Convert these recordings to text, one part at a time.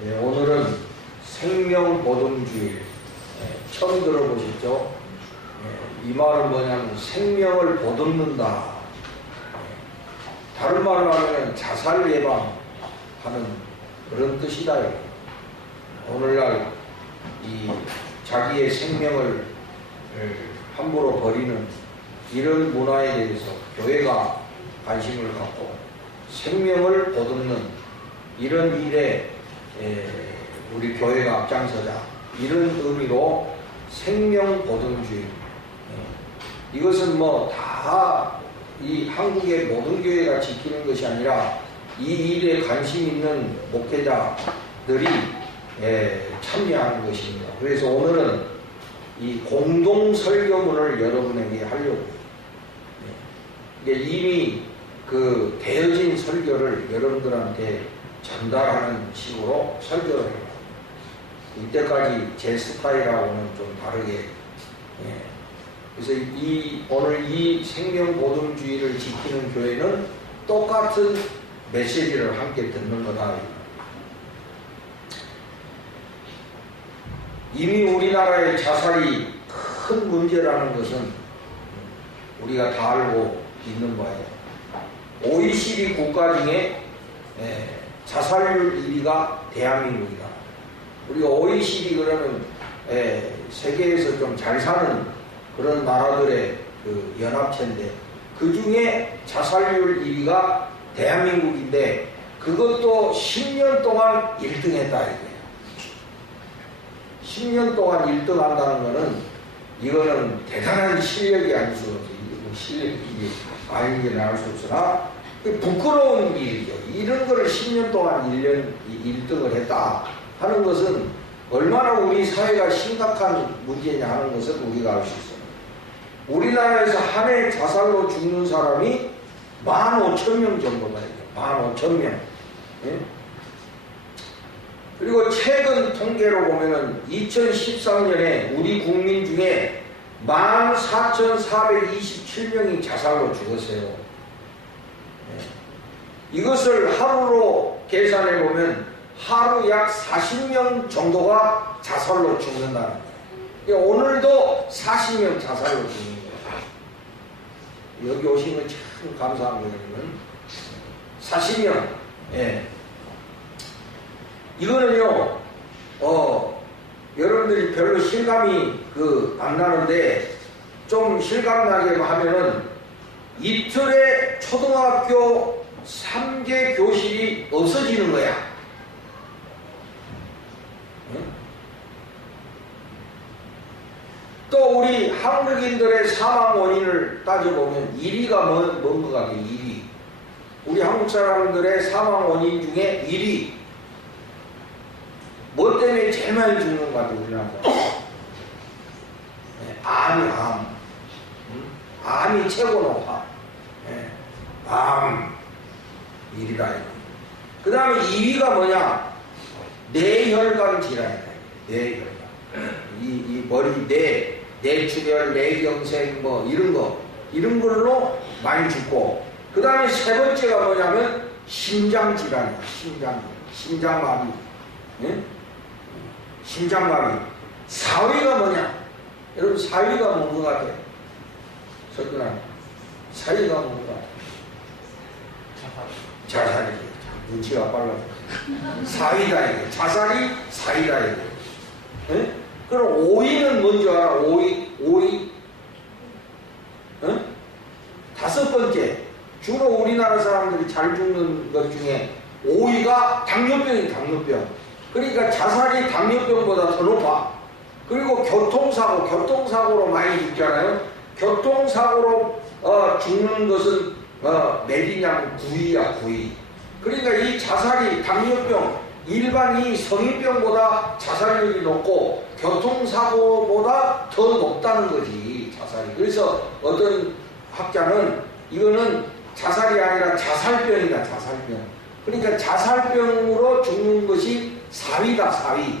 오늘은 생명보존주의 처음 들어보셨죠? 이 말은 뭐냐면 생명을 보듬는다. 다른 말로 하면 자살 예방하는 그런 뜻이다. 오늘날 이 자기의 생명을 함부로 버리는 이런 문화에 대해서 교회가 관심을 갖고 생명을 보듬는 이런 일에 우리 교회가 앞장서자, 이런 의미로 생명보존주의. 이것은 뭐 다 이 한국의 모든 교회가 지키는 것이 아니라 이 일에 관심 있는 목회자들이 참여하는 것입니다. 그래서 오늘은 이 공동 설교문을 여러분에게 하려고 이미 그 되어진 설교를 여러분들한테 전달하는 식으로 설교를 해요. 이때까지 제 스타일하고는 좀 다르게. 그래서 오늘 이 생명보존주의를 지키는 교회는 똑같은 메시지를 함께 듣는 거다. 이미 우리나라의 자살이 큰 문제라는 것은 우리가 다 알고 있는 바예요. OECD 국가 중에 자살률 1위가 대한민국이다. 우리가 OECD 그러면 세계에서 좀 잘 사는 그런 나라들의 그 연합체인데 그 중에 자살률 1위가 대한민국인데 그것도 10년 동안 1등 했다 이거예요. 10년 동안 1등 한다는 거는 이거는 대단한 실력이 아닐 수 없어요. 실력이 아닌 게 나올 수 없으나 부끄러운 일이죠. 이런 거를 10년 동안 1등을 했다 하는 것은 얼마나 우리 사회가 심각한 문제냐 하는 것을 우리가 알 수 있어요. 우리나라에서 한 해 자살로 죽는 사람이 15,000명 정도다. 15,000명. 그리고 최근 통계로 보면은 2013년에 우리 국민 중에 14,427명이 자살로 죽었어요. 이것을 하루로 계산해 보면 하루 약 40명 정도가 자살로 죽는다는 거예요. 오늘도 40명 자살로 죽는 거예요. 여기 오시면 참 감사합니다. 40명. 이거는요, 여러분들이 별로 실감이 안 나는데, 좀 실감나게 하면은, 이틀에 초등학교 3개 교실이 없어지는 거야. 또 우리 한국인들의 사망 원인을 따져보면 1위가 뭔 것 같아요. 1위. 우리 한국 사람들의 사망 원인 중에 1위. 뭐 때문에 제일 많이 죽는 것 같아요, 우리나라. 암이. 암이 최고 높아. 암. 1위다. 그 다음에 2위가 뭐냐? 뇌혈관 질환이다. 뇌혈관. 이 머리, 뇌출혈, 뇌경색, 뭐, 이런 걸로 많이 죽고. 그 다음에 세 번째가 뭐냐면, 심장질환이야. 심장마비. 심장마비. 4위가 뭐냐? 여러분, 4위가 뭔 것 같아요? 설교나 4위가 뭔 것 같아요? 자살이죠. 눈치가 빨라. 4위다, 이게. 자살이 4위다, 이게. 그럼 5위는 뭔지 알아? 5위? 다섯 번째. 주로 우리나라 사람들이 잘 죽는 것 중에 5위가 당뇨병이 당뇨병. 그러니까 자살이 당뇨병보다 더 높아. 그리고 교통사고로 많이 죽잖아요. 교통사고로 죽는 것은 몇이냐면 9위야, 9위. 그러니까 이 자살이 당뇨병, 일반 이 성인병보다 자살률이 높고 교통사고보다 더 높다는 거지, 자살이. 그래서 어떤 학자는 이거는 자살이 아니라 자살병이다, 자살병. 그러니까 자살병으로 죽는 것이 4위다, 4위.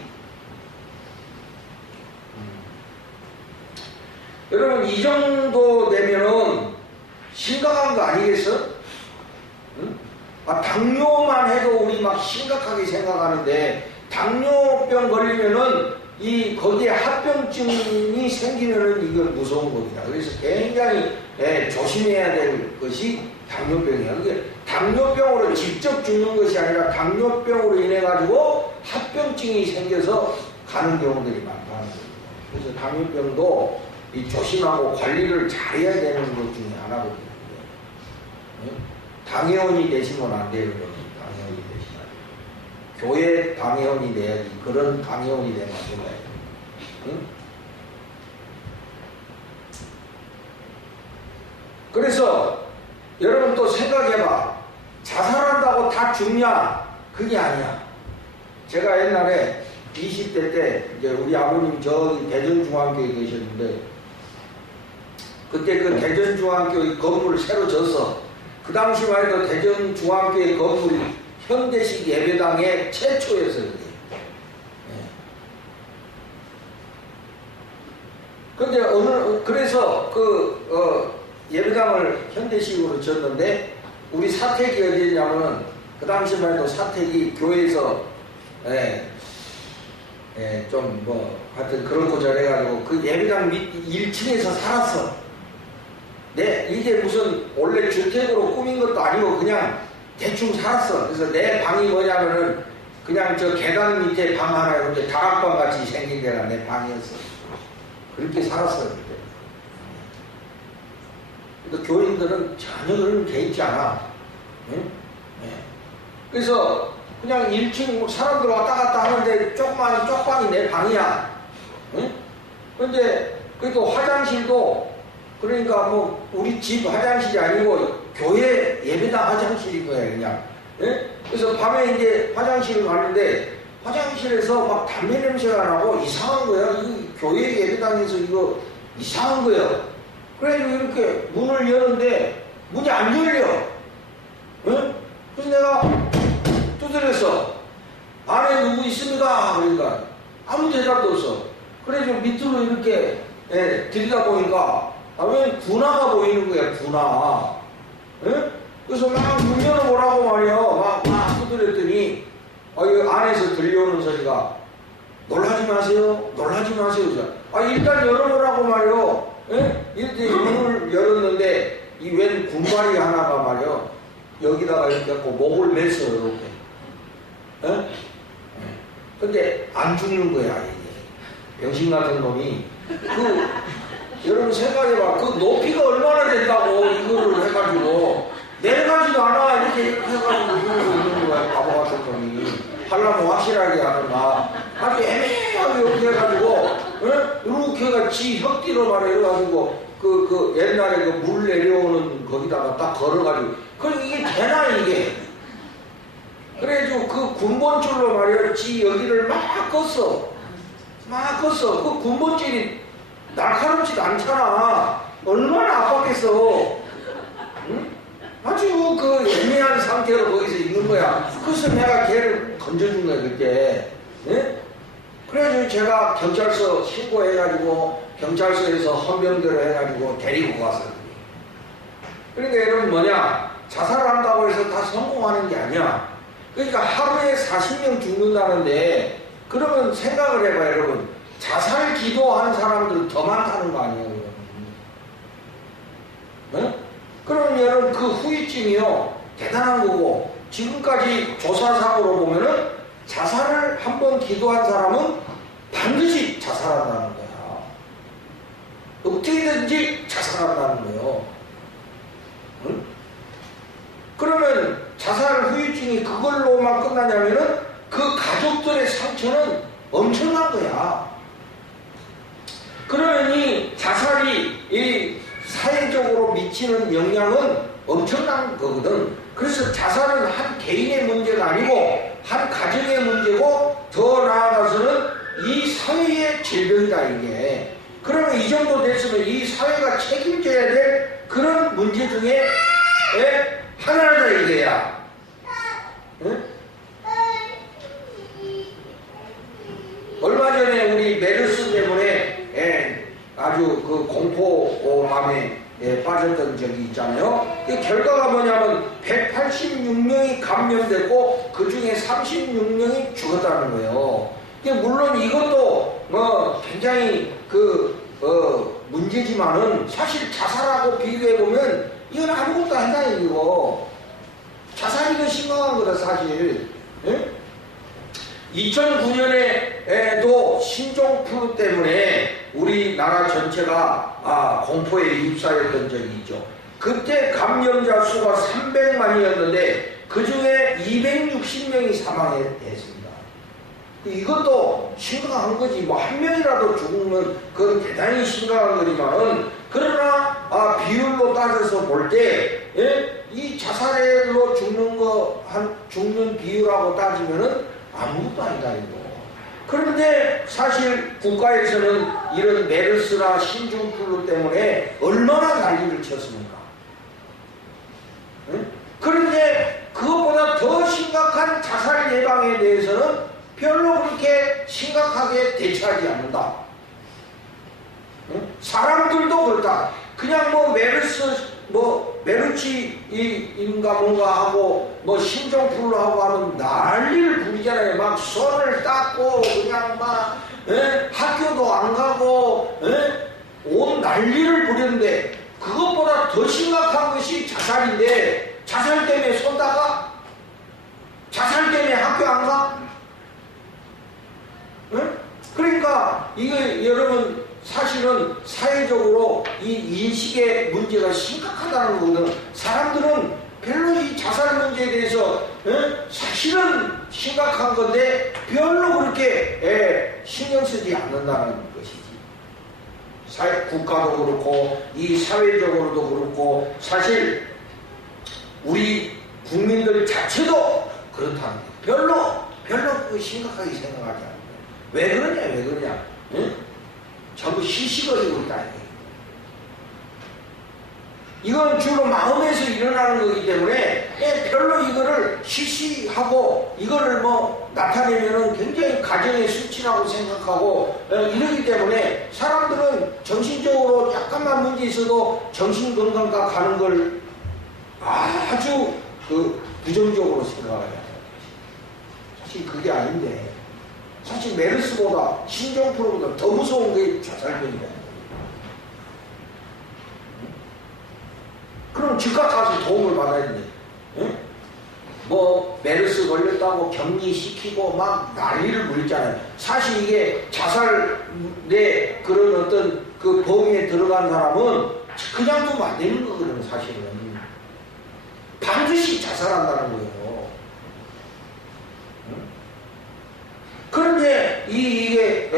여러분, 이 정도 되면은 심각한 거 아니겠어? 당뇨만 해도 우리 막 심각하게 생각하는데 당뇨병 걸리면은 거기에 합병증이 생기면은 이건 무서운 겁니다. 그래서 굉장히 조심해야 될 것이 당뇨병이에요. 이게 당뇨병으로 직접 죽는 것이 아니라 당뇨병으로 인해 가지고 합병증이 생겨서 가는 경우들이 많다는 거예요. 그래서 당뇨병도 이 조심하고 관리를 잘해야 되는 것 중에 하나거든요. 당회원이 되시면 안 돼요. 당회원이 되시면 안 돼요. 교회 당회원이 돼야지. 그런 당회원이 되면 안 된다. 응? 그래서 여러분 또 생각해봐. 자살한다고 다 죽냐? 그게 아니야. 제가 옛날에 20대 때 이제 우리 아버님 저기 대전중앙교에 계셨는데 그때 그 대전중앙교 건물을 새로 졌어. 그 당시만 해도 대전중앙교의 건물이 현대식 예배당의 최초였어요. 근데 그래서 예배당을 현대식으로 지었는데 우리 사택이 어디냐면은 그 당시만 해도 사택이 교회에서 좀 하여튼 그렇고 저래가지고 그 예배당 밑 1층에서 살았어. 이게 무슨 원래 주택으로 꾸민 것도 아니고 그냥 대충 살았어. 그래서 내 방이 뭐냐면은 그냥 저 계단 밑에 방 하나 이렇게 다락방 같이 생긴 데가 내 방이었어. 그렇게 살았어요. 그때. 근데 교인들은 전혀 그런 게 있지 않아. 응? 그래서 그냥 1층 사람들 왔다 갔다 하는데 조그마한 쪽방이 내 방이야. 응? 근데 그래도 화장실도 그러니까 우리 집 화장실이 아니고 교회 예배당 화장실인 거야 그냥. 예? 그래서 밤에 이제 화장실을 가는데 화장실에서 막 담배 냄새가 나고 이상한 거야. 교회 예배당에서 이거 이상한 거야. 그래서 이렇게 문을 여는데 문이 안 열려. 예? 그래서 내가 두드렸어. 안에 누구 있습니다. 그러니까 아무 대답도 없어. 그래서 밑으로 이렇게 들여다보니까 왜 군화가 보이는 거야. 군화. 예? 그래서 막 문 열어보라고 말이야. 막 두드렸더니 이 안에서 들려오는 소리가 놀라지 마세요. 놀라지 마세요. 일단 열어보라고 말이요. 예? 이렇게 문을 열었는데 이 웬 군발이 하나가 말이요. 여기다가 이렇게 갖고 목을 맸어요. 이렇게. 예? 근데 안 죽는 거야. 이게. 병신 같은 놈이. 여러분 생각해봐. 그 높이가 얼마나 된다고 이거를 해가지고 내려가지도 않아. 이렇게 해가지고 이러고 있는 거야. 바보 같은 놈이. 하려면 확실하게 하는가. 아주 애매하게 이렇게 해가지고 이렇게 해가 지 혁띠로 말해 이래가지고 그 옛날에 그 물 내려오는 거기다가 딱 걸어가지고 그럼 이게 되나 이게. 그래가지고 그 군번줄로 말이야. 지 여기를 막 껐어. 막 껐어. 그 군번줄이 날카롭지도 않잖아. 얼마나 압박했어. 응? 아주 그 애매한 상태로 거기서 있는 거야. 그래서 내가 걔를 던져준 거야 그때. 예? 그래가지고 제가 경찰서 신고해가지고 경찰서에서 헌병대로 해가지고 데리고 갔어요. 그러니까 여러분 뭐냐, 자살한다고 해서 다 성공하는 게 아니야. 그러니까 하루에 40명 죽는다는데 그러면 생각을 해봐요 여러분. 자살 기도하는 사람들은 더 많다는 거 아니에요 여러분. 네? 그러면 여러분 그 후유증이요 대단한 거고, 지금까지 조사상으로 보면은 자살을 한번 기도한 사람은 반드시 자살한다는 거야. 어떻게든지 자살한다는 거예요. 응? 그러면 자살 후유증이 그걸로만 끝나냐면은 그 가족들의 상처는 엄청난 거야. 그러면 이 자살이 이 사회적으로 미치는 영향은 엄청난 거거든. 그래서 자살은 한 개인의 문제가 아니고 한 가정의 문제고 더 나아가서는 이 사회의 질병이다 이게. 그러면 이 정도 됐으면 이 사회가 책임져야 될 그런 문제 중에 하나다 이거야. 응? 얼마 전에 우리 메르스 때문에 아주 그 공포감에 빠졌던 적이 있잖아요. 이 결과가 뭐냐면 186명이 감염됐고 그 중에 36명이 죽었다는 거예요. 물론 이것도 굉장히 문제지만은 사실 자살하고 비교해보면 이건 아무것도 아니다 이거. 자살이 더 심각한 거다 사실. 예? 2009년에도 신종플루 때문에 우리나라 전체가 공포에 휩싸였던 적이 있죠. 그때 감염자 수가 300만이었는데 그 중에 260명이 사망했습니다. 이것도 심각한 거지. 뭐 한 명이라도 죽으면 그건 대단히 심각한 거지만은, 그러나 비율로 따져서 볼 때 이 자살로 죽는 비율하고 따지면은 아무것도 아니다 이거. 그런데 사실 국가에서는 이런 메르스나 신종플루 때문에 얼마나 난리를 쳤습니까? 그런데 그것보다 더 심각한 자살 예방에 대해서는 별로 그렇게 심각하게 대처하지 않는다. 사람들도 그렇다. 그냥 메르치인가 뭔가 하고 신종플루 하고 하면 난리를 부리잖아요. 막 손을 닦고 그냥 막 학교도 안 가고 온 난리를 부리는데, 그것보다 더 심각한 것이 자살인데, 자살 때문에 손 닦아? 자살 때문에 학교 안 가? 그러니까 이게 여러분 사실은 사회적으로 이 인식의 문제가 심각하다는 거거든. 사람들은 별로 이 자살 문제에 대해서 사실은 심각한 건데 별로 그렇게 신경 쓰지 않는다는 것이지. 국가도 그렇고 이 사회적으로도 그렇고 사실 우리 국민들 자체도 그렇다는 거예요. 별로 심각하게 생각하지 않는 거예요. 왜 그러냐? 전부 시시거리고 있다. 이건 주로 마음에서 일어나는 거기 때문에 별로 이거를 시시하고 이거를 나타내면은 굉장히 가정의 수치라고 생각하고 이러기 때문에 사람들은 정신적으로 약간만 문제 있어도 정신건강과 가는 걸 아주 부정적으로 생각해요. 사실 그게 아닌데, 사실 메르스보다 신종플루보다 더 무서운 게 자살병이다. 그럼 즉각 가서 도움을 받아야 돼. 메르스 걸렸다고 격리시키고 막 난리를 부렸잖아요. 사실 이게 자살의 그런 어떤 그 범위에 들어간 사람은 그냥 두면 안 되는 거거든요. 사실은 반드시 자살한다는 거예요. 그런데 이게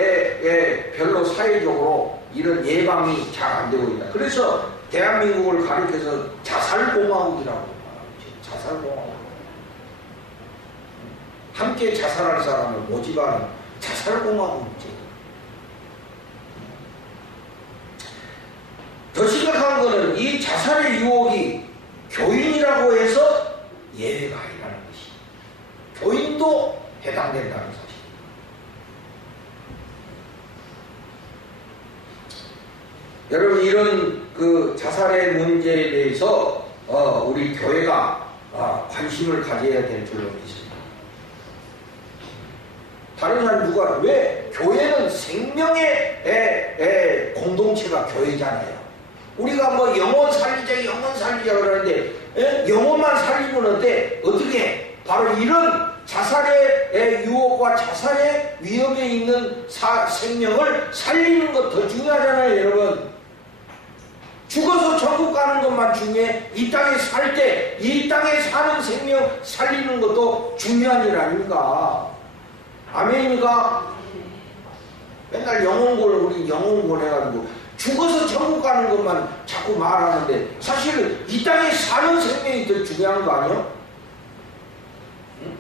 별로 사회적으로 이런 예방이 잘 안 되고 있다. 그래서 대한민국을 가리켜서 자살공화국이라고 말하죠. 자살공화국. 함께 자살할 사람을 모집하는 자살공화국이죠. 더 심각한 거는 이 자살의 유혹이 교인이라고 해서 예외가 아니라는 것이. 교인도 해당된다는 사실. 여러분, 이런 자살의 문제에 대해서 우리 교회가 관심을 가져야 될 줄로 믿습니다. 다른 사람 왜 교회는 생명의 공동체가 교회잖아요. 우리가 영혼 살리자 그러는데 영혼만 살리면 어떻게 바로 이런 자살의 유혹과 자살의 위험에 있는 생명을 살리는 것 더 중요하잖아요, 여러분. 죽어서 천국 가는 것만 중요해? 이 땅에 살 때 이 땅에 사는 생명 살리는 것도 중요한 일 아닙니까? 아멘입니까? 맨날 우리 영혼군 해가지고 죽어서 천국 가는 것만 자꾸 말하는데 사실은 이 땅에 사는 생명이 더 중요한 거 아니에요? 응?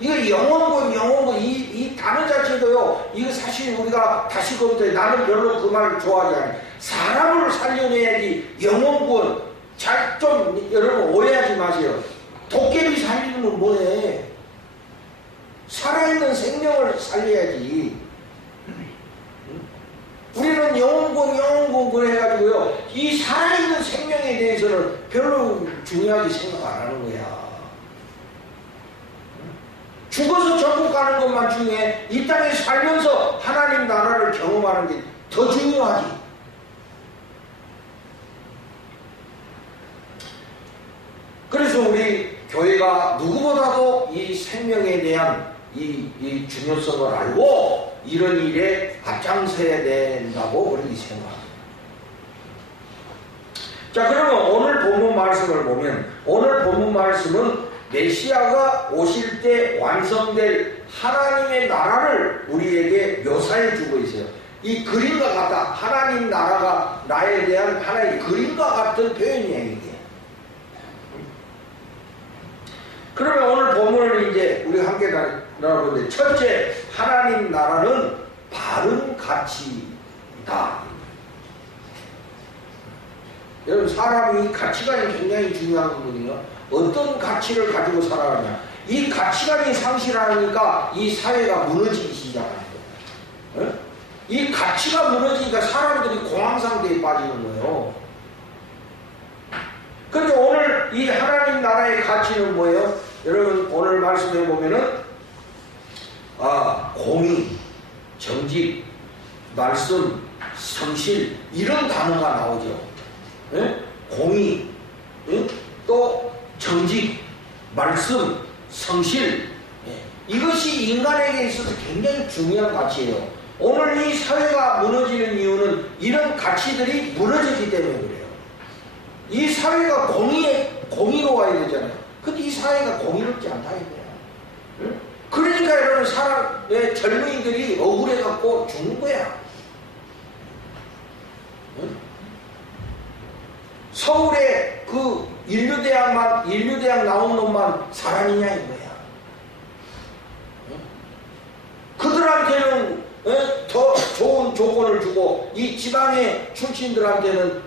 이거 영혼군 이 단어 자체도요, 이거 사실 우리가 다시 검토해. 나는 별로 그 말을 좋아하지 않아요. 사람을 살려내야지 영혼군. 좀 여러분 오해하지 마세요. 도깨비 살리는 건 뭐해? 살아있는 생명을 살려야지. 우리는 영혼군 해가지고요, 이 살아있는 생명에 대해서는 별로 중요하게 생각 안 하는 거야. 죽어서 천국 가는 것만 중요해? 이 땅에 살면서 하나님 나라를 경험하는 게 더 중요하지. 그래서 우리 교회가 누구보다도 이 생명에 대한 이 중요성을 알고 이런 일에 앞장서야 된다고 그렇게 생각합니다. 자, 그러면 오늘 본문 말씀을 보면, 오늘 본문 말씀은 메시아가 오실 때 완성될 하나님의 나라를 우리에게 묘사해 주고 있어요. 이 그림과 같다. 하나님 나라가 나에 대한 하나의 그림과 같은 표현이에요, 이게. 그러면 오늘 본문을 이제 우리 함께 나눠보는데, 첫째, 하나님 나라는 바른 가치다. 여러분, 사람이 가치관이 굉장히 중요한 거거든요. 어떤 가치를 가지고 살아가냐. 이 가치관이 상실하니까 이 사회가 무너지기 시작하는 거예요. 네? 이 가치가 무너지니까 사람들이 공황상태에 빠지는 거예요. 그런데 오늘 이 하나님 나라의 가치는 뭐예요? 여러분, 오늘 말씀해 보면은 공의, 정직, 말씀, 성실 이런 단어가 나오죠. 예? 공의, 예? 또 정직, 말씀, 성실, 예. 이것이 인간에게 있어서 굉장히 중요한 가치예요. 오늘 이 사회가 무너지는 이유는 이런 가치들이 무너지기 때문에 그래요. 이 사회가 공의로워야 되잖아요. 근데 이 사회가 공의롭지 않다 이거야. 예? 그러니까 여러분, 사람의 젊은이들이 억울해갖고 죽는 거야. 예? 서울에 그 인류대학 나온 놈만 사람이냐 이거야. 그들한테는 더 좋은 조건을 주고 이 지방의 출신들한테는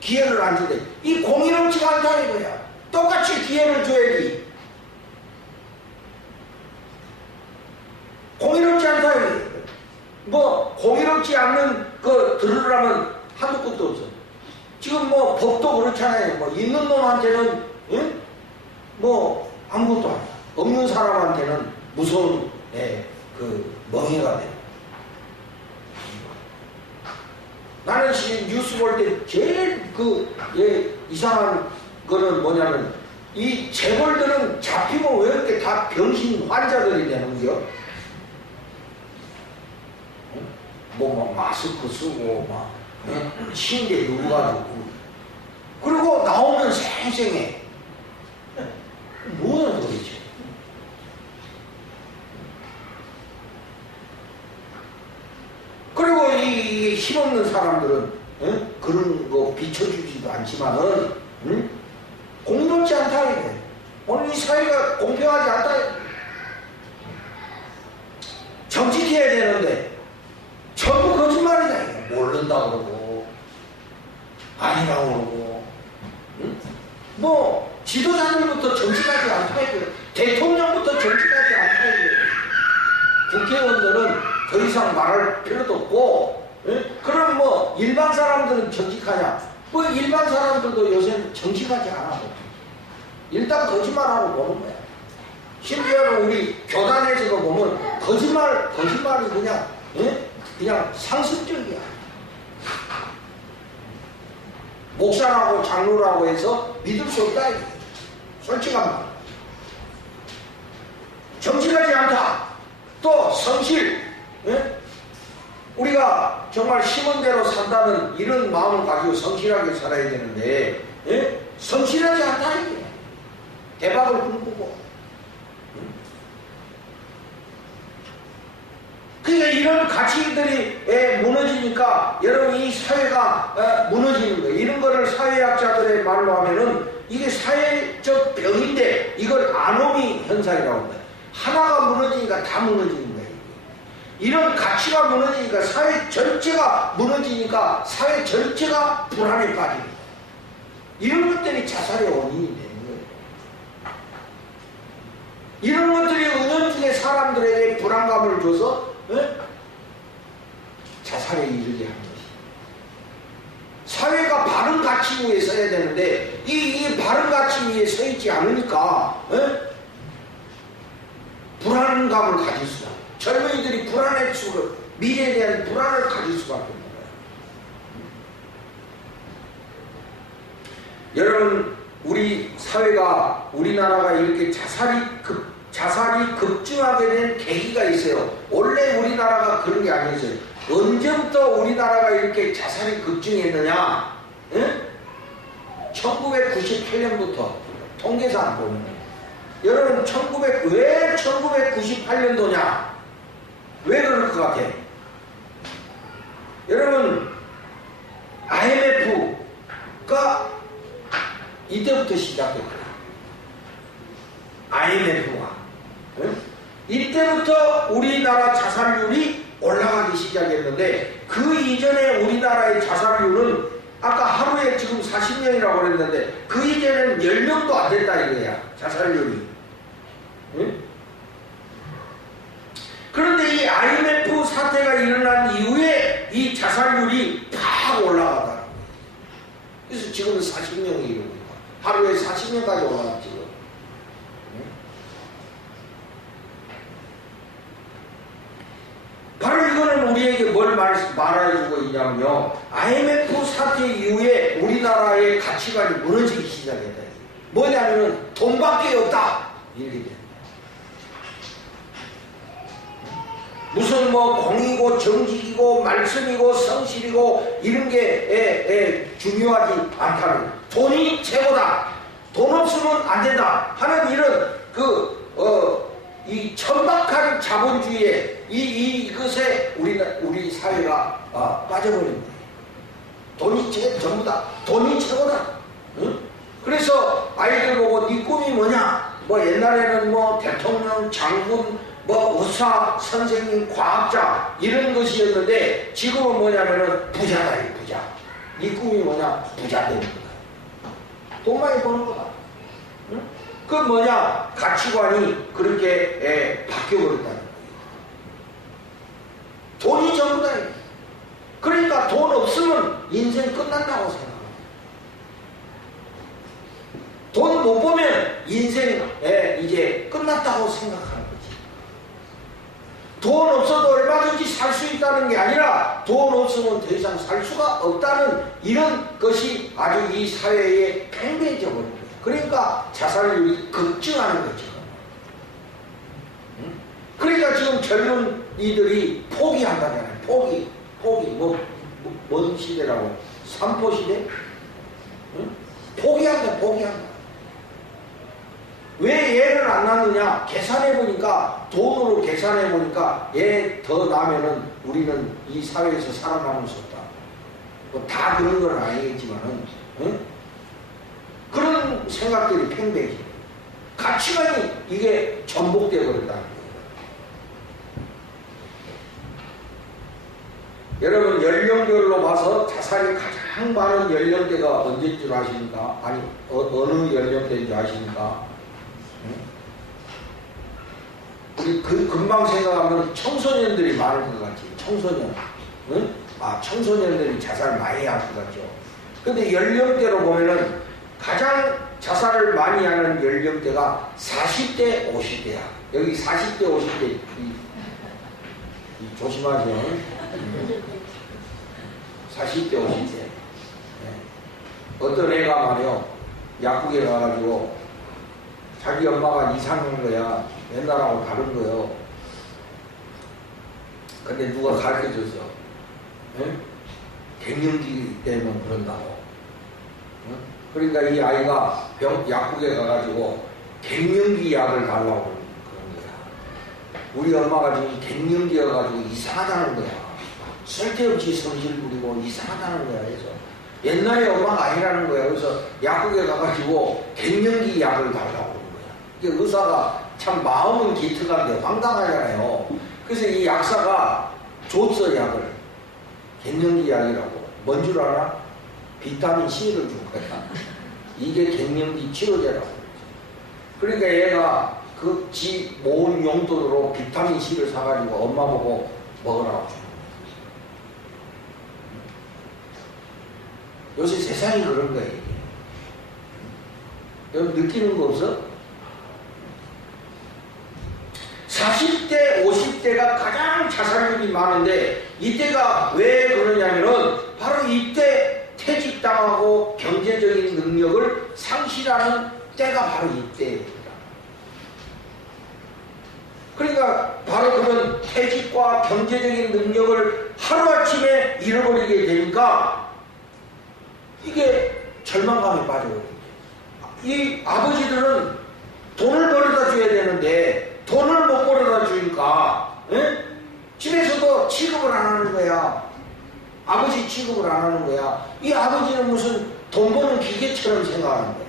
기회를 안 주대. 이 공의롭지가 않다 이거야. 똑같이 기회를 줘야지. 공의롭지 않다 이거야. 뭐 공의롭지 않는 거 들으려면 한두 끝도 없어. 지금 뭐 법도 그렇잖아요. 뭐 있는 놈한테는 뭐 아무것도 아니야. 없는 사람한테는 무서운 그 멍해가 돼. 나는 지금 뉴스 볼 때 제일 이상한 거는 뭐냐면 이 재벌들은 잡히면 왜 이렇게 다 병신 환자들이 되는 거요? 뭐 막 마스크 쓰고 막 침대 누워가지고 그리고 나오면 생생해. 뭐야 도대체? 그리고 이 힘없는 사람들은 그런 거 비춰주지도 않지만은 공평치 않다 이게. 오늘 이 사회가 공평하지 않다. 정직해야 되는데 전부 거짓말이다 이게. 모른다고 그러고 아니라고 그러고 뭐 지도자들부터 정직하지 않다 이거. 대통령부터 정직하지 않다 이거. 국회의원들은 더 이상 말할 필요도 없고, 그럼 뭐 일반 사람들은 정직하냐? 뭐 일반 사람들도 요새 정직하지 않아. 일단 거짓말하고 보는 거야. 심지어는 우리 교단에서도 보면 거짓말이 그냥 상습적이야. 목사라고 장로라고 해서 믿을 수 없다. 솔직한 말. 정직하지 않다. 또 성실. 우리가 정말 심은 대로 산다는 이런 마음을 가지고 성실하게 살아야 되는데 성실하지 않다 이게. 대박을 꿈꾸고. 그러니까 이런 가치들이 무너지니까 여러분 이 사회가 무너지는 거예요. 이런 거를 사회학자들의 말로 하면은 이게 사회적 병인데 이걸 아노미 현상이라고 합니다. 하나가 무너지니까 다 무너지는 거예요. 이런 가치가 무너지니까 사회 전체가 무너지니까 사회 전체가 불안에 빠집니다. 이런 것들이 자살의 원인이 되는 거예요. 이런 것들이 은연중에 사람들에게 불안감을 줘서 자살에 이르게 하는 것입니다. 사회가 바른 가치 위에 서야 되는데 이 바른 가치 위에 서 있지 않으니까 불안감을 가질 수가, 젊은이들이 불안할 수가, 미래에 대한 불안을 가질 수밖에 없는 거예요. 여러분, 우리 사회가, 우리나라가 이렇게 자살이 급증하게 된 계기가 있어요. 원래 우리나라가 그런 게 아니었어요. 언제부터 우리나라가 이렇게 자살이 급증했느냐? 응? 1998년부터 통계상 보면, 여러분, 왜 1998년도냐? 왜 그럴 것 같아? 여러분, IMF가 이때부터 시작했어요. IMF가. 응? 이때부터 우리나라 자살률이 올라가기 시작했는데, 그 이전에 우리나라의 자살률은 아까 하루에 지금 40명이라고 그랬는데, 그 이전에는 10명도 안 됐다 이거야, 자살률이. 응? 그런데 이 IMF 사태가 일어난 이후에 이 자살률이 팍 올라가다. 그래서 지금은 40명이 이러고 있다. 하루에 40명까지 올라갔지. 바로 이거는 우리에게 뭘 말해주고 있냐면요, IMF 사태 이후에 우리나라의 가치관이 무너지기 시작했다. 뭐냐면은 돈밖에 없다 이렇게 돼. 무슨 뭐 공이고 정직이고 말씀이고 성실이고 이런 게 중요하지 않다는, 돈이 최고다, 돈 없으면 안 된다 하는 이런 이 천박한 자본주의에 이것에 우리 사회가 빠져버린 거예요. 돈이 전부 다, 돈이 최고다. 응? 그래서 아이들 보고 네 꿈이 뭐냐? 뭐 옛날에는 뭐 대통령, 장군, 뭐 의사, 선생님, 과학자 이런 것이었는데, 지금은 뭐냐면은 부자다, 이 부자. 네 꿈이 뭐냐? 부자 되는 거다. 돈 많이 버는 거다. 응? 그 뭐냐? 가치관이 그렇게 바뀌어버렸다는 거예요. 돈이 전부다. 그러니까 돈 없으면 인생 끝난다고 생각합니다. 돈 못 보면 인생 이제 끝났다고 생각하는 거지. 돈 없어도 얼마든지 살 수 있다는 게 아니라, 돈 없으면 더 이상 살 수가 없다는 이런 것이 아주 이 사회에 팽배해져 버린 거예요. 그러니까 자살률이 급증하는 거죠. 응? 그러니까 지금 젊은이들이 포기한다잖아요. 포기. 뭔 시대라고? 삼포 시대? 응? 포기한다. 왜 얘를 안 낳느냐? 계산해보니까, 돈으로 계산해보니까 얘 더 나면은 우리는 이 사회에서 살아남을 수 없다. 뭐 다 그런 건 아니겠지만은, 응? 그런 생각들이 팽배해져. 가치관이 이게 전복되어 버린다는 거예요. 여러분, 연령별로 봐서 자살이 가장 많은 연령대가 언제인 줄 아십니까? 아니, 어느 연령대인 줄 아십니까? 응? 우리 금방 생각하면 청소년들이 많을 것 같지. 청소년. 응? 청소년들이 자살 많이 할 것 같죠. 근데 연령대로 보면은 가장 자살을 많이 하는 연령대가 40대, 50대야. 여기 40대, 50대 조심하세요. 40대, 50대. 어떤 애가 말이요, 약국에 가가지고 자기 엄마가 이상한 거야. 옛날하고 다른 거요. 근데 누가 가르쳐줬어. 갱년기 때문에 그런다고. 그러니까 이 아이가 약국에 가가지고 갱년기 약을 달라고 그런 거야. 우리 엄마가 지금 갱년기여가지고 이상하다는 거야. 쓸데없이 성질 부리고 이상하다는 거야. 그래서 옛날에 엄마가 아니라는 거야. 그래서 약국에 가가지고 갱년기 약을 달라고 그런 거야. 이게 의사가 참 마음은 기특한데 황당하잖아요. 그래서 이 약사가 줬어, 약을. 갱년기 약이라고. 뭔 줄 알아? 비타민 C를 준 거야. 이게 갱년기 치료제라고. 그러니까 얘가 그 지 모은 용돈으로 비타민 C를 사가지고 엄마 보고 먹으라고 준 거야. 요새 세상이 그런 거야, 이게. 여러분 느끼는 거 없어? 40대, 50대가 가장 자살률이 많은데 이때가 왜 그러냐면은 바로 이때 퇴직당하고 경제적인 능력을 상실하는 때가 바로 이때입니다. 그러니까 바로 그런 퇴직과 경제적인 능력을 하루아침에 잃어버리게 되니까 이게 절망감에 빠져버립니다. 이 아버지들은 돈을 벌어다 줘야 되는데 돈을 못 벌어다 주니까 집에서도 취급을 안 하는 거야. 아버지 취급을 안 하는 거야. 이 아버지는 무슨 돈 버는 기계처럼 생각하는 거야.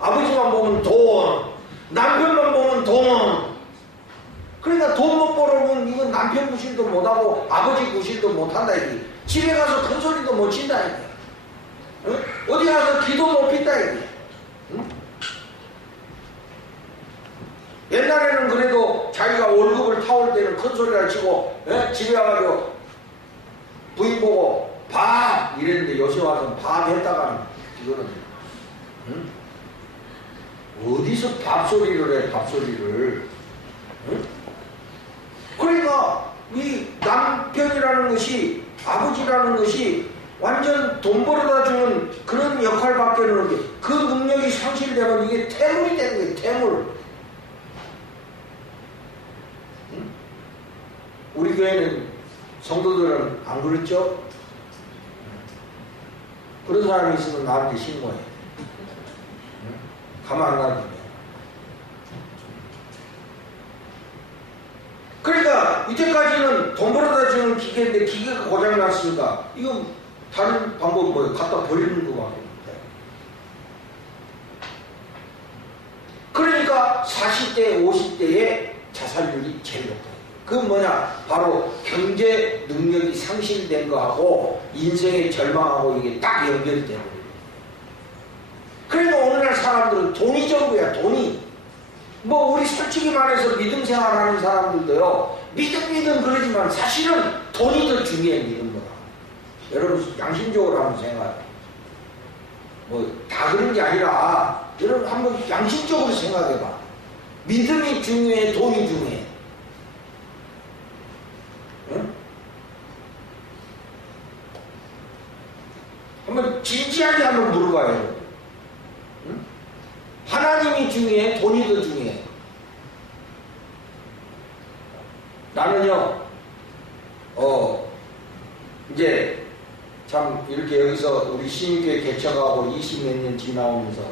아버지만 보면 돈, 남편만 보면 돈. 그러니까 돈 못 벌어보면 이건 남편 구실도 못하고 아버지 구실도 못한다 이게. 집에 가서 큰 소리도 못 친다 이게. 어디 가서 기도 못 핀다 이게. 옛날에는 그래도 자기가 월급을 타올 때는 큰 소리를 치고 집에 와가지고 부인 보고 밥 이랬는데 요새 와서 밥 했다가는 이거는 어디서 밥소리를 해 밥소리를. 그러니까 이 남편이라는 것이 아버지라는 것이 완전 돈 벌어다 주는 그런 역할밖에는 없게 그 능력이 상실되면 이게 태물이 되는 거예요. 태물. 우리 교회는 성도들은 안 그렇죠? 그런 사람이 있으면 나한테 신고해. 가만 안 놔두면. 그러니까 이때까지는 돈 벌어다 주는 기계인데 기계가 고장났으니까 이건 다른 방법이 뭐예요? 갖다 버리는 것밖에 없다. 그러니까 40대, 50대의 자살률이 제일 높다. 그건 뭐냐? 바로 경제 능력이 상실된 거하고 인생의 절망하고 이게 딱 연결이 되는 거예요. 그러니까 오늘날 사람들은 돈이 전부야, 돈이. 뭐 우리 솔직히 말해서 믿음 생활하는 사람들도요, 믿음 그러지만 사실은 돈이 더 중요해, 믿음보다. 여러분 양심적으로 한번 생각해. 뭐 다 그런 게 아니라 여러분 한번 양심적으로 생각해봐. 믿음이 중요해, 돈이 중요해. 응? 한번 진지하게 한번 물어봐요. 응? 하나님이 중요해, 돈이 더 중요해. 나는요, 이제 참 이렇게 여기서 우리 신임교회 개척하고 20몇 년 지나오면서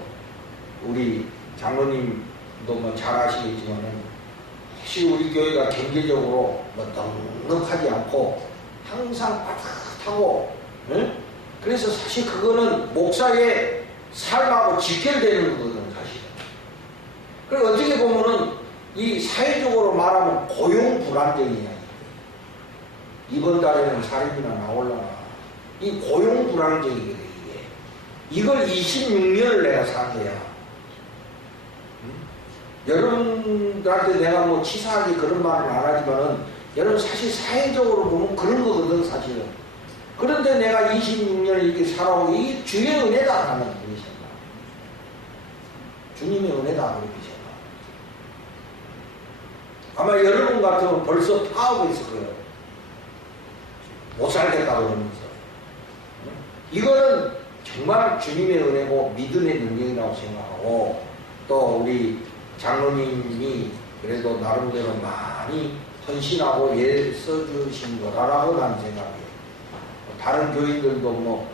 우리 장로님도 뭐 잘 아시겠지만은 혹시 우리 교회가 경제적으로 뭐 넉넉하지 않고 항상 빠듯하고, 응? 그래서 사실 그거는 목사의 삶하고 직결되는 거거든, 사실. 그리고 어떻게 보면은 이 사회적으로 말하면 고용 불안정이야. 이번 달에는 사립이나 나올라나. 이 고용 불안정이거든, 이게. 이걸 26년을 내가 산 거야. 응? 여러분들한테 내가 뭐 치사하게 그런 말은 안 하지만은 여러분 사실 사회적으로 보면 그런 거거든, 사실은. 그런데 내가 26년을 이렇게 살아오고 이게 주의 은혜다 하는 분이셨나. 주님의 은혜다 그렇게 생각. 아마 여러분 같으면 벌써 파업을 했을 거예요. 못 살겠다 그러면서. 이거는 정말 주님의 은혜고 믿음의 능력이라고 생각하고, 또 우리 장로님이 그래도 나름대로 많이 헌신하고 애 써주신 거다라고 나는 생각해요. 다른 교인들도 뭐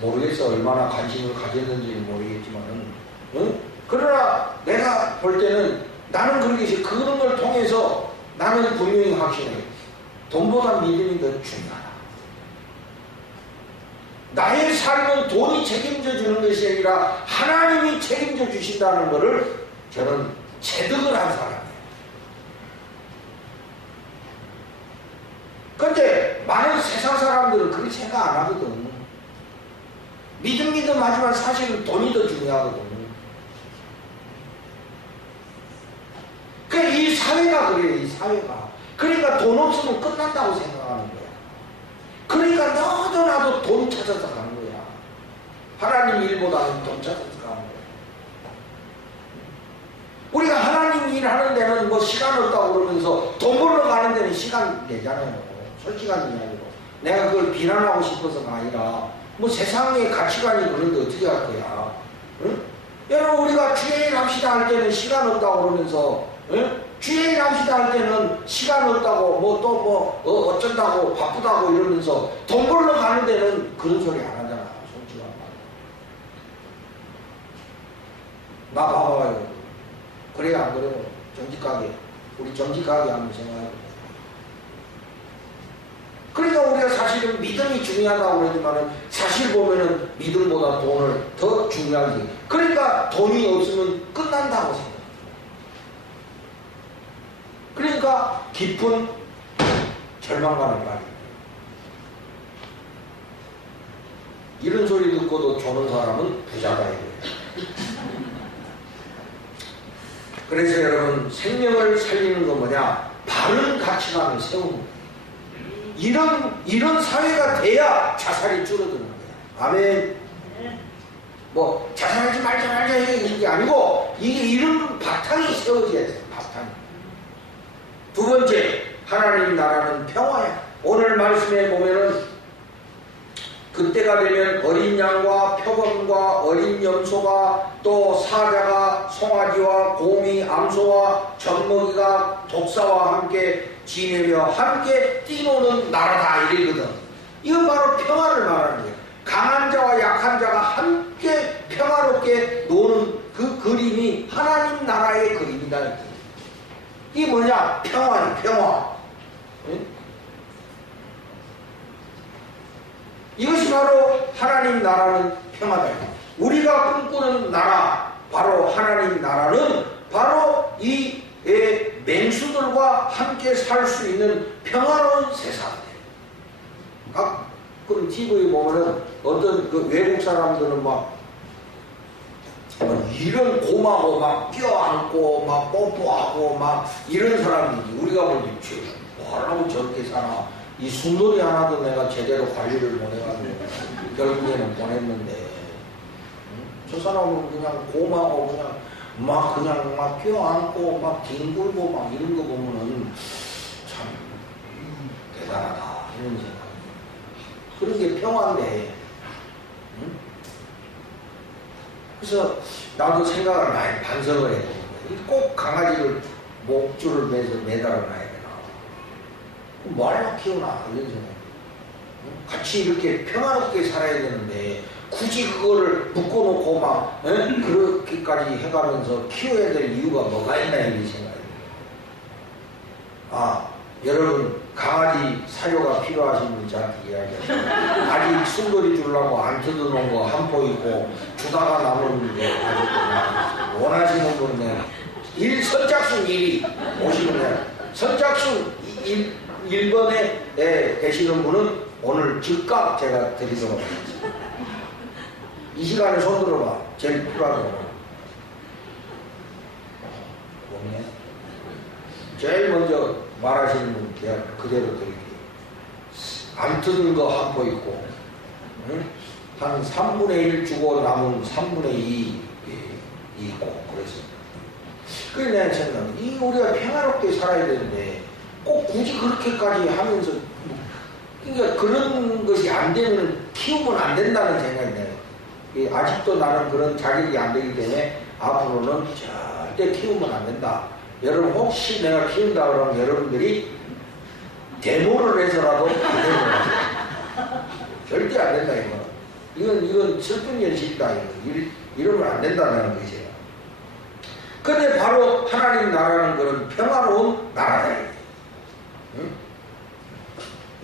모르겠어 얼마나 관심을 가졌는지는 모르겠지만은, 응? 그러나 내가 볼 때는 나는 그렇게 그런 걸 통해서 나는 분명히 확신해. 돈보다 믿음이 더 중요하다. 나의 삶은 돈이 책임져 주는 것이 아니라 하나님이 책임져 주신다는 것을 저는 체득을 한 사람이에요. 그런데 많은 세상 사람들은 그렇게 생각 안 하거든. 믿음 하지만 사실은 돈이 더 중요하거든. 그러니까 이 사회가 그래요, 이 사회가. 그러니까 돈 없으면 끝난다고 생각하는 거야. 그러니까 너도 나도 돈 찾아서 가는 거야. 하나님 일보다는 돈 찾아서 가는 거야. 우리가 하나님 일하는 데는 뭐 시간 없다고 그러면서 돈 벌러 가는 데는 시간 내잖아요. 솔직한 이야기로. 내가 그걸 비난하고 싶어서가 아니라 뭐 세상의 가치관이 그런데 어떻게 할 거야. 응? 여러분 우리가 주일 합시다 할 때는 시간 없다고 그러면서 응? 주일 합시다 할 때는 시간 없다고 뭐 또 뭐 어쩐다고 바쁘다고 이러면서 돈 벌러 가는 데는 그런 소리 안 하잖아. 솔직한 말. 나 봐봐요. 그래요 안 그래요? 정직하게 우리 정직하게 한번 생각해보세요. 그러니까 우리가 사실은 믿음이 중요하다고 그러지만은 사실 보면은 믿음보다 돈을 더 중요하게. 그러니까 돈이 없으면 끝난다고 생각해요. 그러니까 깊은 절망감을 말이에요. 이런 소리 듣고도 조는 사람은 부자다 이거예요. 그래서 여러분 생명을 살리는 건 뭐냐? 바른 가치관을 세우는 거예요. 이런 사회가 돼야 자살이 줄어드는 거예요. 아멘. 뭐 자살하지 말자 이게 아니고 이게 이런 바탕이 세워져야 돼요. 바탕이. 두 번째, 하나님 나라는 평화야. 오늘 말씀에 보면은 그때가 되면 어린 양과 표범과 어린 염소가 또 사자가 송아지와 곰이 암소와 젖먹이가 독사와 함께 지내며 함께 뛰노는 나라다 이러거든. 이거 바로 평화를 말하는 거예요. 강한 자와 약한 자가 함께 평화롭게 노는 그 그림이 하나님 나라의 그림이다. 이게 뭐냐? 평화야, 평화. 응? 이것이 바로 하나님 나라는 평화다. 우리가 꿈꾸는 나라, 바로 하나님 나라는 바로 이 맹수들과 함께 살 수 있는 평화로운 세상이에요. 그럼 TV에 보면은 어떤 그 외국 사람들은 막 이런 곰하고 막 껴안고 막 뽀뽀하고 막 이런 사람이지. 우리가 보지 뭐라고 저렇게 사나. 이 순돌이 하나도 내가 제대로 관리를 못해가지고 결국에는 보냈는데 저 사람은 그냥 곰하고 그냥 막 껴안고 막 뒹굴고 막 이런 거 보면은 참 대단하다 이런 생각. 그런 게 평화인데. 응? 그래서 나도 생각을 많이 반성을 해요. 꼭 강아지를 목줄을 매서 매달아놔야 되나? 뭐하려고 키우나? 이런 생각. 같이 이렇게 평화롭게 살아야 되는데 굳이 그거를 묶어놓고 막 그렇게까지 해가면서 키워야 될 이유가 뭐가 있나 이런 생각이에요. 아, 여러분 강아지 사료가 필요하신 분 저한테 이야기하세요. 아직 순돌이 주려고 안 뜯어놓은 거 한 포 있고 주다가 남은 게 아직도 원하시는 분은 선착순 1위 오시면 선착순 1번에 계시는 분은 오늘 즉각 제가 드리도록 하겠습니다. 이 시간에 손 들어봐. 제일 필요한 거. 뭐냐? 제일 먼저 말하시는 분 제가 그대로 드릴게요. 안 뜯은 거 한 포 있고 한 3분의 1 주고 남은 3분의 2 있고 그랬습니다. 그래서 내가 생각해. 우리가 평화롭게 살아야 되는데 꼭 굳이 그렇게까지 하면서 그러니까 그런 것이 안 되면 키우면 안 된다는 생각이 내요. 아직도 나는 그런 자격이 안 되기 때문에 앞으로는 절대 키우면 안 된다. 여러분 혹시 내가 키운다 그러면 여러분들이 데모를 해서라도 안 된다. 절대 안 된다 이거. 이건 슬픈 현실이다 이거. 이러면 안 된다는 것이에요. 근데 바로 하나님 나라는 그런 평화로운 나라다. 응?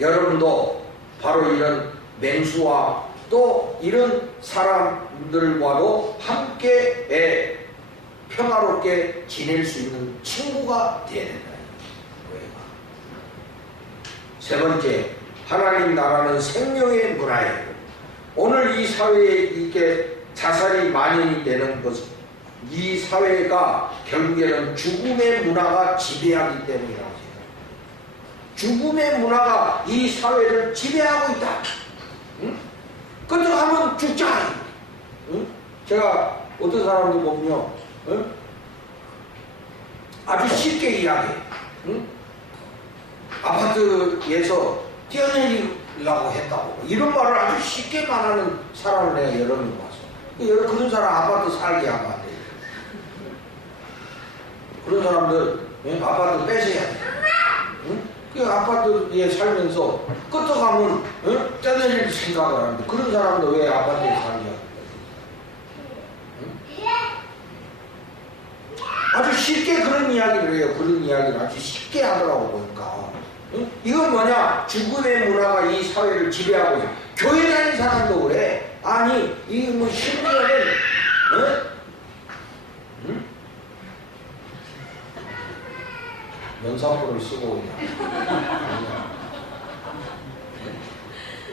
여러분도 바로 이런 맹수와 또 이런 사람들과도 함께 평화롭게 지낼 수 있는 친구가 되어야 된다. 세 번째, 하나님 나라는 생명의 문화예요. 오늘 이 사회에 이렇게 자살이 만연이 되는 것은 이 사회가 결국에는 죽음의 문화가 지배하기 때문이라고 생각합니다. 죽음의 문화가 이 사회를 지배하고 있다. 응? 그렇다고 하면 죽자. 응? 제가 어떤 사람들 보면요. 응? 아주 쉽게 이야기해. 응? 아파트에서 뛰어내리려고 했다고. 이런 말을 아주 쉽게 말하는 사람을 내가 여러 명 봤어. 그런 사람 아파트 살게 하면 안 돼. 그런 사람들 아파트 뺏어야 돼. 응? 그 아파트에 살면서 끄떡하면 뛰어내릴 생각을 하는데 그런 사람도 왜 아파트에 살게 하는 아주 쉽게 그런 이야기를 해요. 그런 이야기를 아주 쉽게 하더라고 보니까. 응? 이건 뭐냐? 죽음의 문화가 이 사회를 지배하고 있어. 교회 다니는 사람도 그래. 아니, 이게 뭐 심지어는, 응? 면사포를 쓰고 그냥.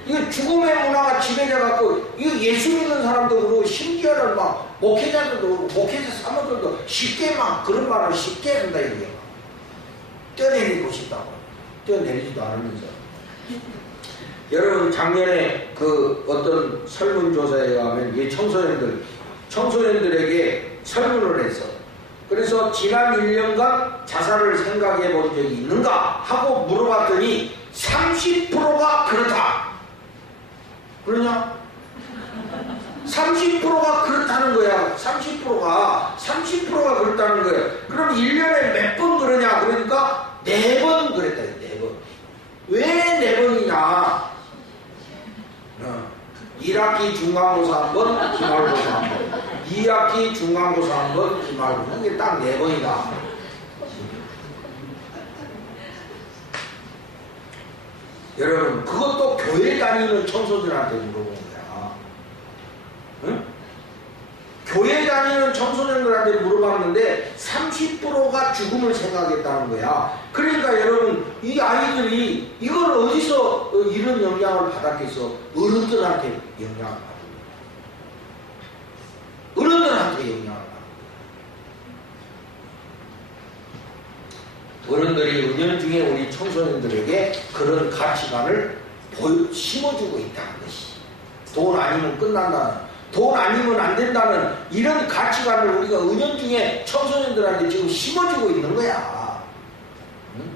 이거 죽음의 문화가 지배돼갖고, 이거 예수 믿는 사람도 그러고, 심지어는 막, 목회자들도 그러고, 목회자 사모들도 쉽게 막 그런 말을 쉽게 한다, 이게. 뛰어내리고 싶다고. 뛰어내리지도 않으면서. 여러분, 작년에 그 어떤 설문조사에 의하면, 이 청소년들에게 설문을 했어. 그래서 지난 1년간 자살을 생각해 본 적이 있는가? 하고 물어봤더니, 30%가 그렇다. 그러냐? 30%가 그렇다는 거야. 30%가 그렇다는 거야. 그럼 1년에 몇 번 그러냐? 그러니까 4번 그랬다. 4번. 왜 4번이냐? 1학기 중간고사 한 번, 기말고사 한 번. 2학기 중간고사 한 번, 기말고사. 이게 딱 4번이다. 여러분, 그것도 교회 다니는 청소년한테 물어본 거야. 응? 교회 다니는 청소년들한테 물어봤는데 30%가 죽음을 생각했다는 거야. 그러니까 여러분, 이 아이들이 이걸 어디서 이런 영향을 받았겠어? 어른들한테 영향을 받은 거야. 어른들한테 영향을 받은 거야. 어른들이 은연중에 우리 청소년들에게 그런 가치관을 심어주고 있다는 것이. 돈 아니면 끝난다는, 돈 아니면 안 된다는 이런 가치관을 우리가 은연중에 청소년들한테 지금 심어주고 있는 거야. 응?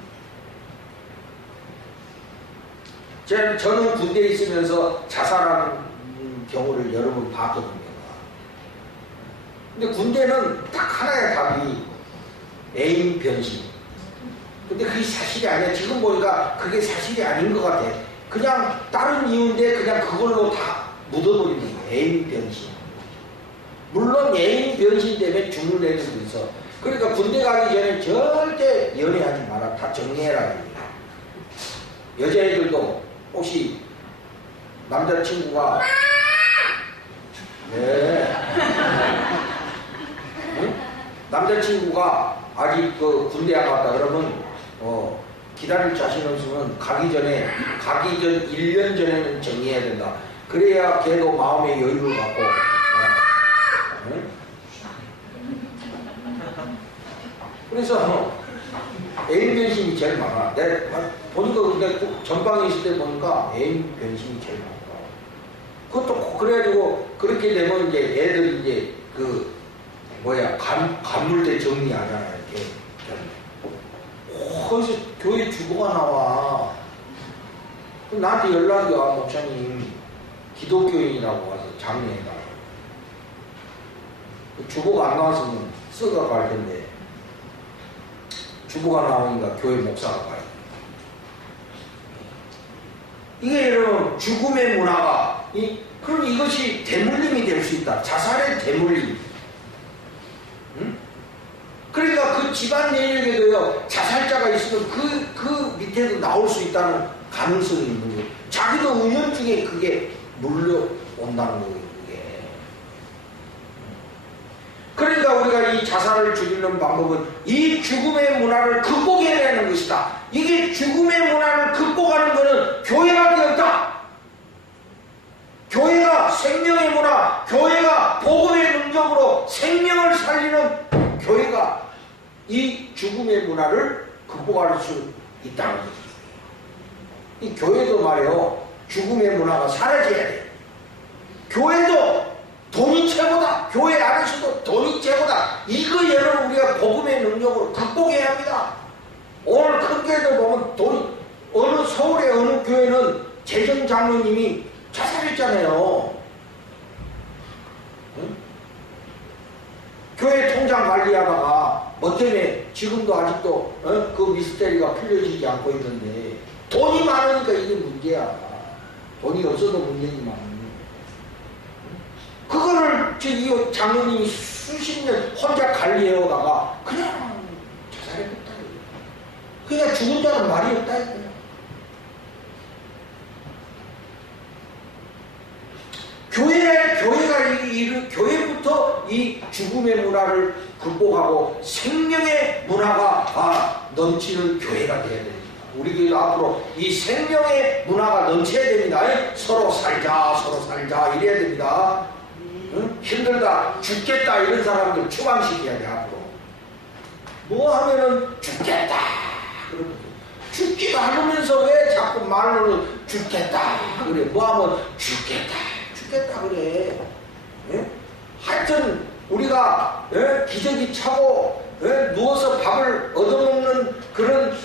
저는 군대에 있으면서 자살하는 경우를 여러 번 봤거든요. 근데 군대는 딱 하나의 답이 애인 변신. 근데 그게 사실이 아니야. 지금 보니까 그게 사실이 아닌 것 같아. 그냥 다른 이유인데 그냥 그걸로 다 묻어버리는 거야. 애인 변신. 물론 애인 변신 때문에 죽는 애들도 있어. 그러니까 군대 가기 전에 절대 연애하지 마라. 다 정리해라. 여자애들도 혹시 남자친구가 네. 응? 남자친구가 아직 그 군대 안 갔다 그러면 기다릴 자신 없으면 가기 전 1년 전에는 정리해야 된다. 그래야 걔도 마음의 여유를 갖고 응? 그래서 애인 변신이 제일 많아. 내가 보니까 근데 전방에 있을 때 보니까 애인 변신이 제일 많아. 그것도 그래가지고 그렇게 되면 이제 애들이 이제 간물대 정리하잖아. 이렇게 거기서 교회 주보가 나와. 나한테 연락이 와. 목사님 기독교인이라고 와서 장례에다 주보가 안 나왔으면 써가 갈 텐데 주보가 나오니까 교회 목사가 가요. 이게 여러분 죽음의 문화가 그럼 이것이 대물림이 될 수 있다. 자살의 대물림. 응? 그러니까 그 집안 내역에도요 자살자가 있으면 그 밑에도 나올 수 있다는 가능성이 있는 거예요. 자기도 은연중에 그게 물려온다는 거예요. 그게. 그러니까 우리가 이 자살을 줄이는 방법은 이 죽음의 문화를 극복해야 하는 것이다. 이게 죽음의 문화를 극복하는 것은 교회밖에 없다. 교회가 생명의 문화, 교회가 복음의 능력으로 생명을 살리는 교회가 이 죽음의 문화를 극복할 수 있다는 거죠. 이 교회도 말이에요. 죽음의 문화가 사라져야 돼. 교회도 돈이 최고다. 교회 안에서도 돈이 최고다. 이거 여러분 우리가 복음의 능력으로 극복해야 합니다. 오늘 큰 교회들 보면 돈이, 어느 서울의 어느 교회는 재정 장로님이 자살했잖아요. 응? 교회 통장 관리하다가 뭐 때문에 지금도 아직도 그 미스테리가 풀려지지 않고 있는데, 돈이 많으니까 이게 문제야. 돈이 없어도 문제지만 그거를 이 장로님이 수십 년 혼자 관리해오다가 그냥 자살했다. 그러니까 죽은 자는 말이 없다. 교회부터 이 죽음의 문화를 극복하고 생명의 문화가 넘치는 교회가 되어야 됩니다. 우리 교회도 앞으로 이 생명의 문화가 넘쳐야 됩니다. 서로 살자 이래야 됩니다. 응? 힘들다, 죽겠다 이런 사람들 추방시켜야 돼. 앞으로 뭐 하면은 죽겠다 그러면 죽지도 않으면서 왜 자꾸 말로는 죽겠다 그래. 뭐 하면 죽겠다 그래. 예? 하여튼 우리가 기저귀 차고 누워서 밥을 얻어먹는 그런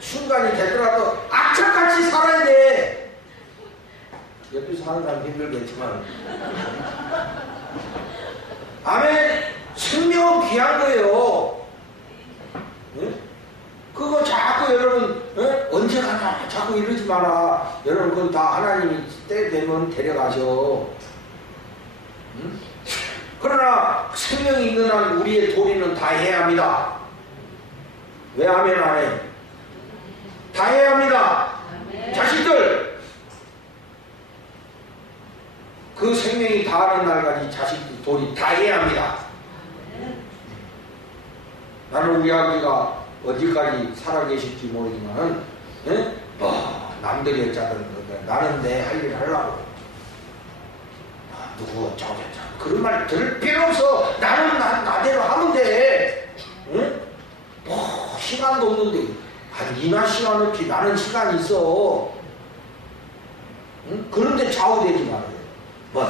순간이 되더라도 악착같이 살아야 돼. 옆에 사는 사람 힘들겠지만 아멘. 생명은 귀한 거예요. 그거 자꾸 여러분 언제 가나 자꾸 이러지 마라. 여러분 그건 다 하나님이 때 되면 데려가셔. 그러나 생명이 있는 한 우리의 도리는 다 해야 합니다. 왜 아멘 안 해? 다 해야 합니다. 아멘. 자식들 그 생명이 다하는 날까지 자식들 도리 다 해야 합니다. 아멘. 나는 우리 아버지가 어디까지 살아계실지 모르지만 남들이 어쩌든 나는 내 할 일 하려고 누구 어쩌겠자 그런 말 들을 필요 없어. 나는 나대로 하면 돼. 응? 뭐 시간도 없는데 니나 시간 없지. 나는 시간이 있어. 응? 그런데 좌우되지 말아요. 뭐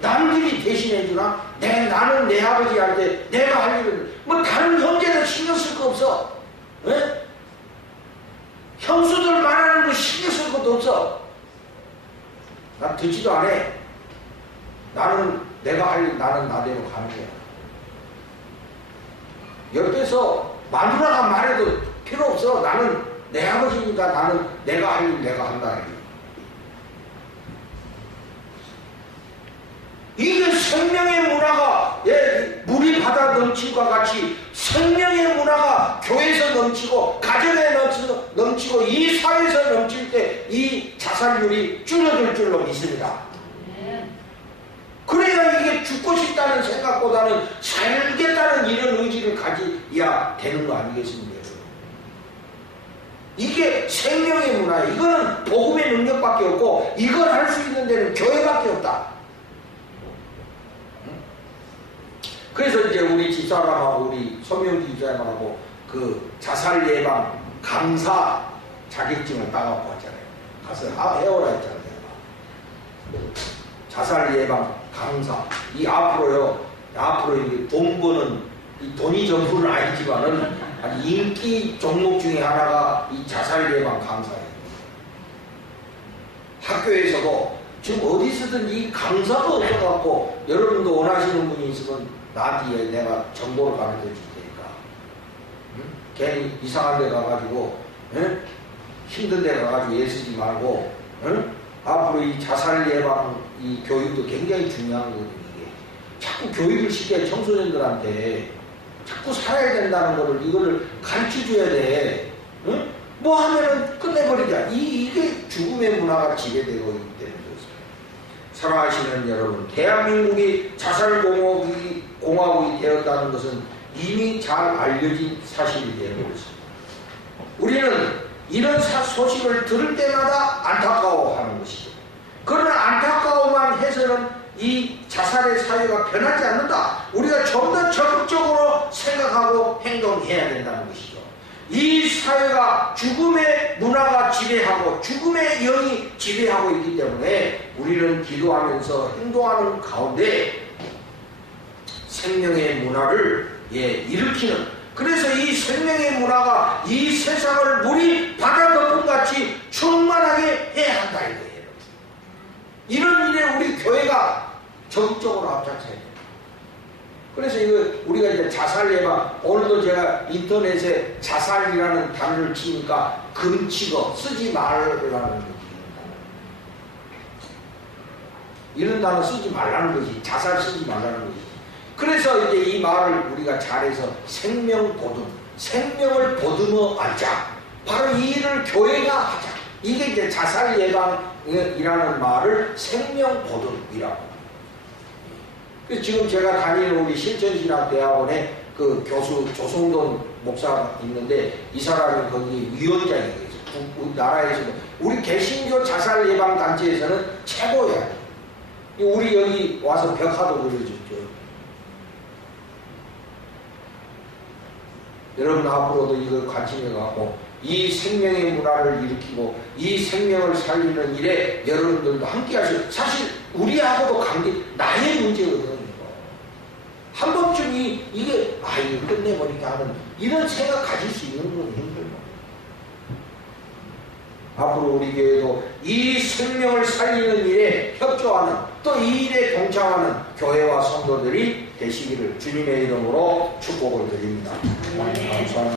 남들이 대신해주나? 나는 내 아버지한테 내가 할 일을 뭐 다른 형제들 신경 쓸 거 없어. 응? 형수들 말하는 거 신경 쓸 것도 없어. 난 듣지도 안 해. 나는 내가 할 일, 나는 나대로 가는 거야. 옆에서 마누라가 말해도 필요 없어. 나는 내 아버지니까 나는 내가 할 일, 내가 한다. 이게 생명의 문화가 물이 바다 넘침과 같이 생명의 문화가 교회에서 넘치고 가정에 넘치고 이 사회에서 넘칠 때 이 자살률이 줄어들 줄로 믿습니다. 그래야 이게 죽고 싶다는 생각보다는 살겠다는 이런 의지를 가져야 되는 거 아니겠습니까? 이게 생명의 문화예요. 이거는 복음의 능력밖에 없고 이걸 할 수 있는 데는 교회밖에 없다. 그래서 이제 우리 집사람하고 우리 서명지 집사람하고 그 자살 예방 강사 자격증을 따갖고 왔잖아요. 가서 해오라 했잖아요. 자살 예방 강사. 이 앞으로 이게 돈 버는 이 돈이 전부는 아니지만은 인기 종목 중에 하나가 이 자살 예방 강사예요. 학교에서도 지금 어디서든 이 강사가 없어갖고 여러분도 원하시는 분이 있으면 나한테 내가 정보를 가르쳐 줄 테니까. 응? 괜히 이상한 데 가가지고 힘든 데 가가지고 애쓰지 말고 앞으로 이 자살 예방 이 교육도 굉장히 중요한 거거든요. 이게 자꾸 교육을 시켜야 청소년들한테 자꾸 살아야 된다는 거를 이거를 가르쳐 줘야 돼. 응? 뭐 하면은 끝내버리자. 이게 죽음의 문화가 지배되고 있기 때문에 그렇습니다. 사랑하시는 여러분, 대한민국이 자살공화국이 되었다는 것은 이미 잘 알려진 사실이 되어버렸습니다. 우리는 이런 소식을 들을 때마다 안타까워하는 것이죠. 그러나 안타까워만 해서는 이 자살의 사회가 변하지 않는다. 우리가 좀 더 적극적으로 생각하고 행동해야 된다는 것이죠. 이 사회가 죽음의 문화가 지배하고 죽음의 영이 지배하고 있기 때문에 우리는 기도하면서 행동하는 가운데 생명의 문화를 일으키는, 그래서 이 생명의 문화가 이 세상을 물이 바다 거품같이 충만하게 해야 한다 이거예요. 이런 일에 우리 교회가 적극적으로 앞장서야 돼요. 그래서 이거 우리가 이제 자살 예방, 오늘도 제가 인터넷에 자살이라는 단어를 치니까 금치거 쓰지 말라는 거지. 이런 단어 쓰지 말라는 거지. 자살 쓰지 말라는 거지. 그래서 이제 이 말을 우리가 잘해서 생명 보듬, 생명을 보듬어 앉자. 바로 이 일을 교회가 하자. 이게 이제 자살 예방이라는 말을 생명 보듬이라고. 지금 제가 다니는 우리 실천신학대학원에 그 교수 조성돈 목사가 있는데 이 사람이 거기 위원장이에요. 나라에서도 우리 개신교 자살 예방 단체에서는 최고야. 우리 여기 와서 벽화도 그려줬죠. 여러분 앞으로도 이거 관심해 갖고 이 생명의 문화를 일으키고 이 생명을 살리는 일에 여러분들도 함께 하시고, 사실 우리하고도 관계, 나의 문제거든요. 한 번쯤 이게 이거 끝내버리니까 하는 이런 생각 가질 수 있는 건 힘들어. 앞으로 우리 교회도 이 생명을 살리는 일에 협조하는, 또 이 일에 동참하는 교회와 성도들이 되시기를 주님의 이름으로 축복을 드립니다. 감사합니다.